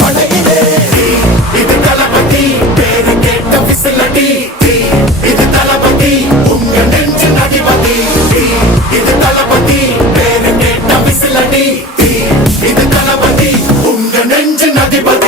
படையிலே இது தளபதி பேரு கேட்ட விசிலடி இது தளபதி உங்க நெஞ்சின் அதிபதி இது தளபதி பேரு கேட்ட விசிலடி இது தளபதி உங்க நெஞ்சின் அதிபதி